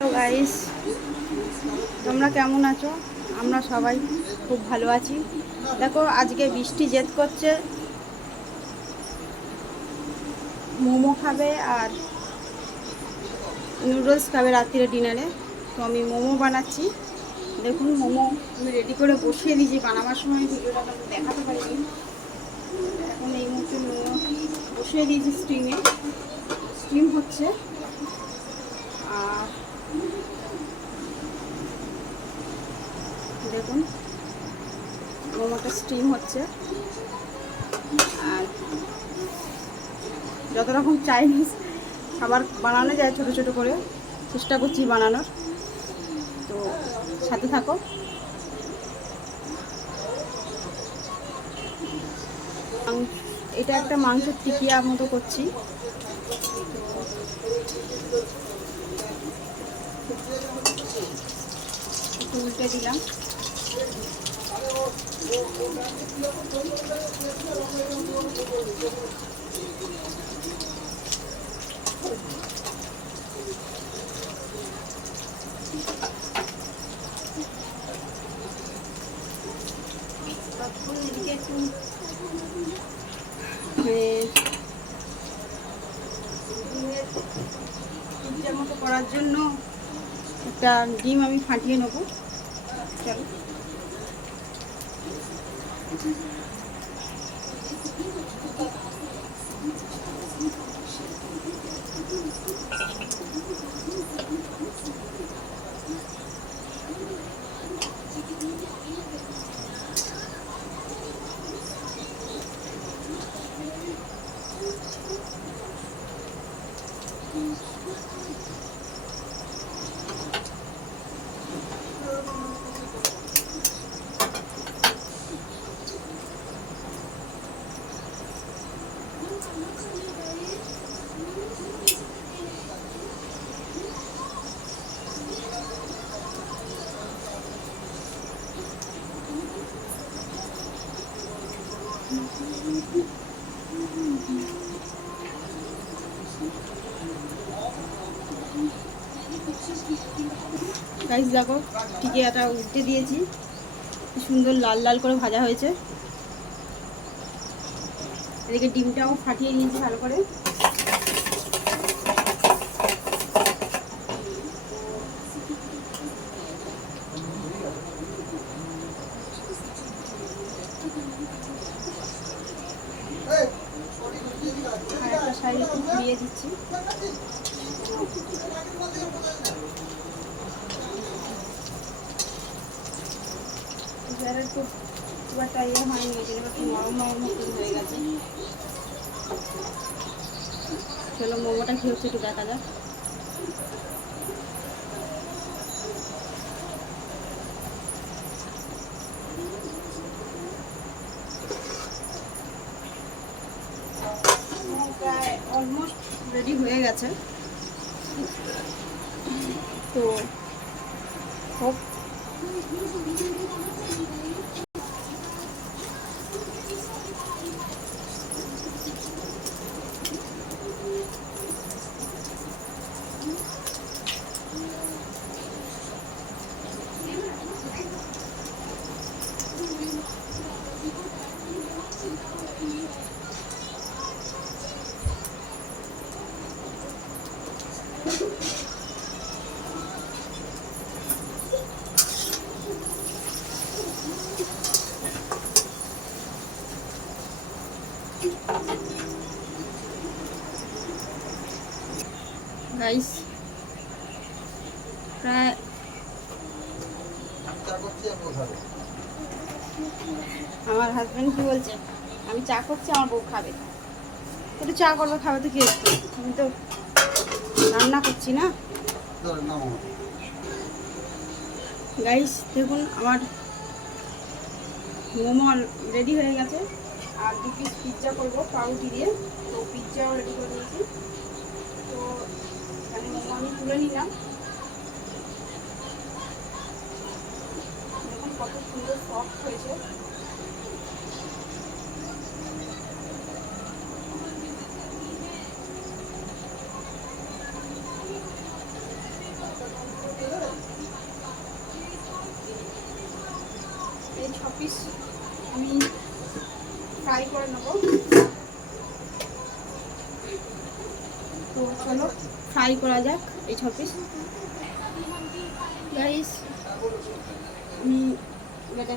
Hello guys, তোমরা কেমন আছো? আমরা সবাই খুব ভালো আছি। দেখো, আজকে বৃষ্টি জেদ করছে, মোমো খাবে আর নুডলস খাবে রাত্রিরে ডিনারে। তো আমি মোমো বানাচ্ছি। দেখুন, মোমো আমি রেডি করে বসিয়ে দিয়েছি। বানাবার সময় ভিডিওটা দেখাতে পারিনি। এখন এই মুহূর্তে মোমো বসিয়ে দিয়েছি স্টিম হচ্ছে। আর দেখুন, মোমোটা স্টিম হচ্ছে। আর যত রকম চাইনিজ খাবার বানানো যায় ছোট ছোট করে চেষ্টা করছি বানানোর। তো সাথে থাকো। এটা একটা মাংসের টিকিয়া মতো করছি। একটু উল্টে দিলাম। এদিকে একটু পিৎজার মতো করার জন্য একটা ডিম আমি ফাটিয়ে নেবো। চলো। গাইস দেখো, টিকিয়াটা উল্টে দিয়েছি। সুন্দর লাল লাল করে ভাজা হয়েছে। এদিকে ডিমটাও ফাটিয়ে নিয়েছি ভালো করে। আর একটা সাইড একটু ঘুরিয়ে দিচ্ছি। একটু খুব একটা ইয়ে হয়নি, ওই জন্য একটু নরম নরম মতন হয়ে গেছে। চলো মোমোটা কি হচ্ছে একটু দেখা যাক। প্রায় অলমোস্ট রেডি হয়ে গেছে। তো হোক। গাইস, প্রায় আমার হাজব্যান্ড কি বলছে, আমি চা করছি, আমার বউ খাবে। একটু চা করবে, খাবে তো কি হচ্ছে, আমি তো রান্না করছি না। গাইস দেখুন, আমার মোমো রেডি হয়ে গেছে। আর 2 পিস পিৎজা করবো পাউরুটি দিয়ে। তো পিৎজাও রেডি করে নিয়েছি। তো এখানে মোমো আমি তুলে নিলাম। দেখুন কত সুন্দর সফট হয়েছে। পিস আমি ফ্রাই করে নেব। তো চলো ফ্রাই করা যাক এই 6 পিস। গাইস আমি এটা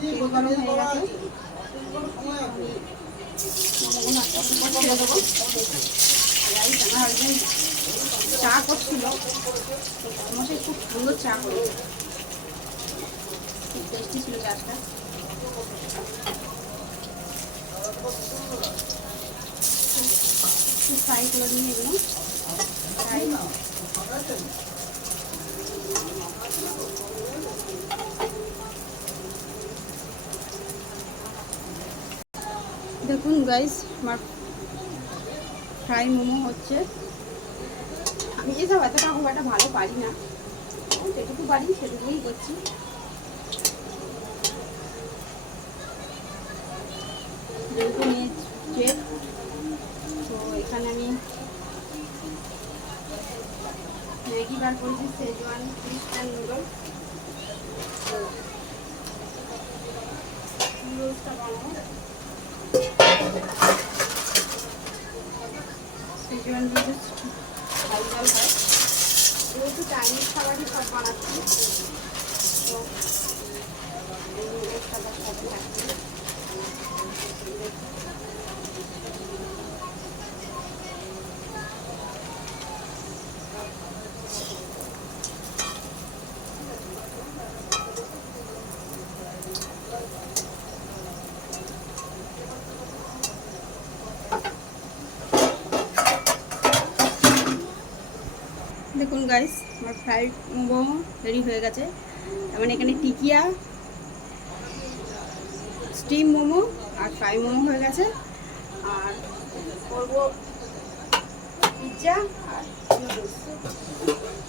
তেল গরম হয়ে গেছে, ছেড়ে দেবো। গাইস আমার হাজবেন্ড চা করছিল, মশাই খুব সুন্দর চা করেছে, খুব টেস্টি ছিল চাটা। খুব ফ্রাই করে নিয়ে এগুলো ফ্রাই। দেখুন গাইস আমার ফ্রাই মোমো হচ্ছে। আমি এসব এতটা খুব একটা ভালো পারি না, যেটুকু পারি সেটুকুই করছি। যেহেতু নিয়ে তো এখানে আমি ম্যাগি বার করেছি, সেজওয়ান ইনস্ট্যান্ট নুডলস। তো নুডলসটা বানাবো, সেজওয়ান নুডলস ঝাল ঝাল হয়, যেহেতু চাইনিজ খাবারই সব বানাচ্ছি। তো এই নুডলস খাবার সাথে থাকছে। দেখুন গাইস আমার ফ্রাইড মোমো রেডি হয়ে গেছে। মানে এখানে টিকিয়া, স্টিম মোমো আর ফ্রাই মোমো হয়ে গেছে। আর করব পিৎজা আর নুডলস।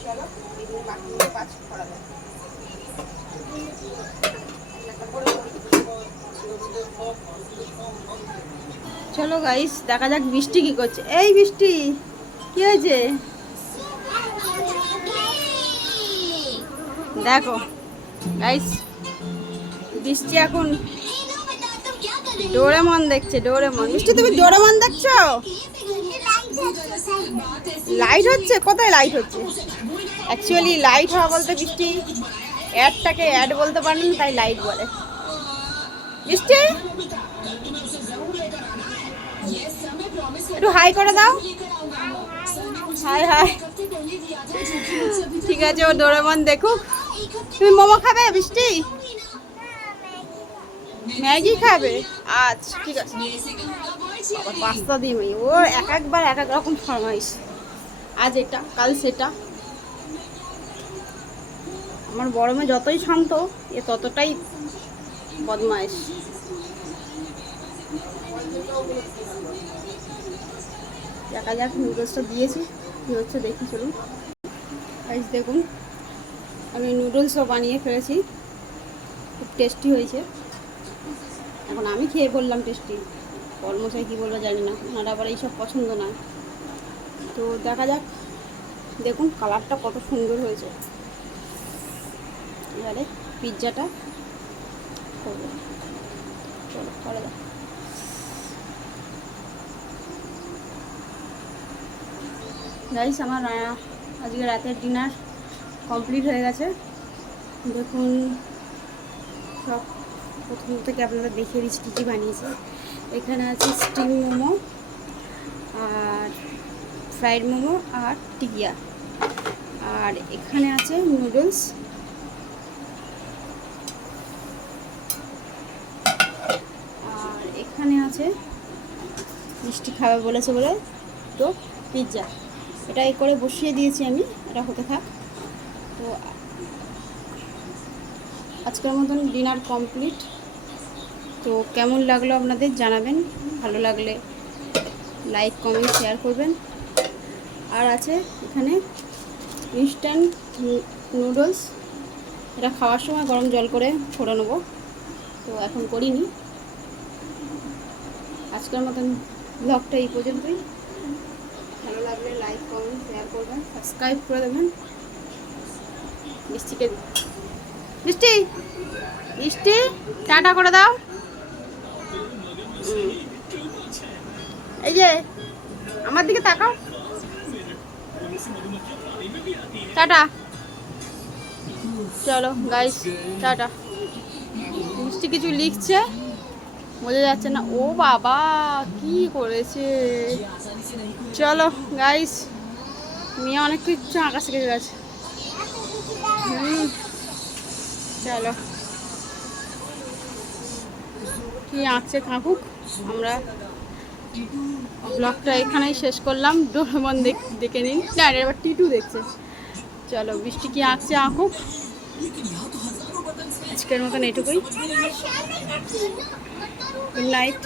চলো এগুলো বাকিগুলো কাজ করা যায়। চলো গাইস দেখা যাক বৃষ্টি কি করছে। এই বৃষ্টি কি হয়েছে দেখো গাইস, বৃষ্টি এখন ডোরেমন দেখছে। ডোরেমন, বৃষ্টি তুমি ডোরেমন দেখছো? লাইট হচ্ছে? কোথায় লাইট হচ্ছে? অ্যাকচুয়ালি লাইট হওয়া বলতে বৃষ্টি অ্যাডটাকে অ্যাড বলতে পারেন, তাই লাইট বলে। বৃষ্টি একটু হাই করে দাও। High high. ঠিক আছে, ও ডোরেমন দেখুক। তুমি মোমো খাবে বৃষ্টি? ম্যাগি খাবে? আচ্ছা ঠিক আছে। আবার পাস্তা দিয়ে ম্যাগি, ও একবার এক এক রকম ফরমাইশ। আজ এটা কাল সেটা। আমার বড় মেয়ে যতই শান্ত, এ ততটাই বদমাইশ। দেখা যাক নুডলসটা দিয়েছি কী হচ্ছে, দেখি চলুন। গাইস দেখুন আমি নুডলসও বানিয়ে ফেলেছি, খুব টেস্টি হয়েছে। এখন আমি খেয়ে বললাম টেস্টি, কর্মচারী কী বলবো জানি না, ওনারা আবার এইসব পছন্দ নয়। তো দেখা যাক, দেখুন কালারটা কত সুন্দর হয়েছে। এবারে পিৎজাটা করবো, চলো করা যাক। গাইস আমার আজকে রাতের ডিনার কমপ্লিট হয়ে গেছে। দেখুন সব প্রথম থেকে আপনাদের দেখিয়ে দিচ্ছি কী কী বানিয়েছি। এখানে আছে স্টিম মোমো আর ফ্রাইড মোমো আর টিকিয়া, আর এখানে আছে নুডলস, আর এখানে আছে মিষ্টি খাবে বলেছে বলে তো পিৎজা। এটা এই করে বসিয়ে দিয়েছি আমি, এটা হতে থাক। তো আজকের মতন ডিনার কমপ্লিট। তো কেমন লাগলো আপনাদের জানাবেন, ভালো লাগলে লাইক কমেন্ট শেয়ার করবেন। আর আছে এখানে ইনস্ট্যান্ট নুডলস, এটা খাওয়ার সময় গরম জল করে করে নেবো, তো এখন করিনি। আজকের মতন ব্লগটা এই পর্যন্তই। ভালো লাগলে লাইক কমেন্ট শেয়ার করবেন, সাবস্ক্রাইব করে দেবেন। মিষ্টিকে মিষ্টি মিষ্টি টাটা করে দাও। এই যে আমার দিকে তাকাও, টাটা। চলো গাইস টাটা। মিষ্টি কিছু লিখছে, বোঝা যাচ্ছে না। ও বাবা কি করেছে। চলো গাইস, মিয়া অনেক কিছু আঁকা শিখে গেছে। চলো কি আঁকছে কাকুক। আমরা ব্লগটা এখানেই শেষ করলাম। ডোরেমন দেখে নিন, না এবার টিটু দেখছে। চলো বৃষ্টি কি আঁকছে আঁকুক। আজকের মতন এটুকুই। Good night.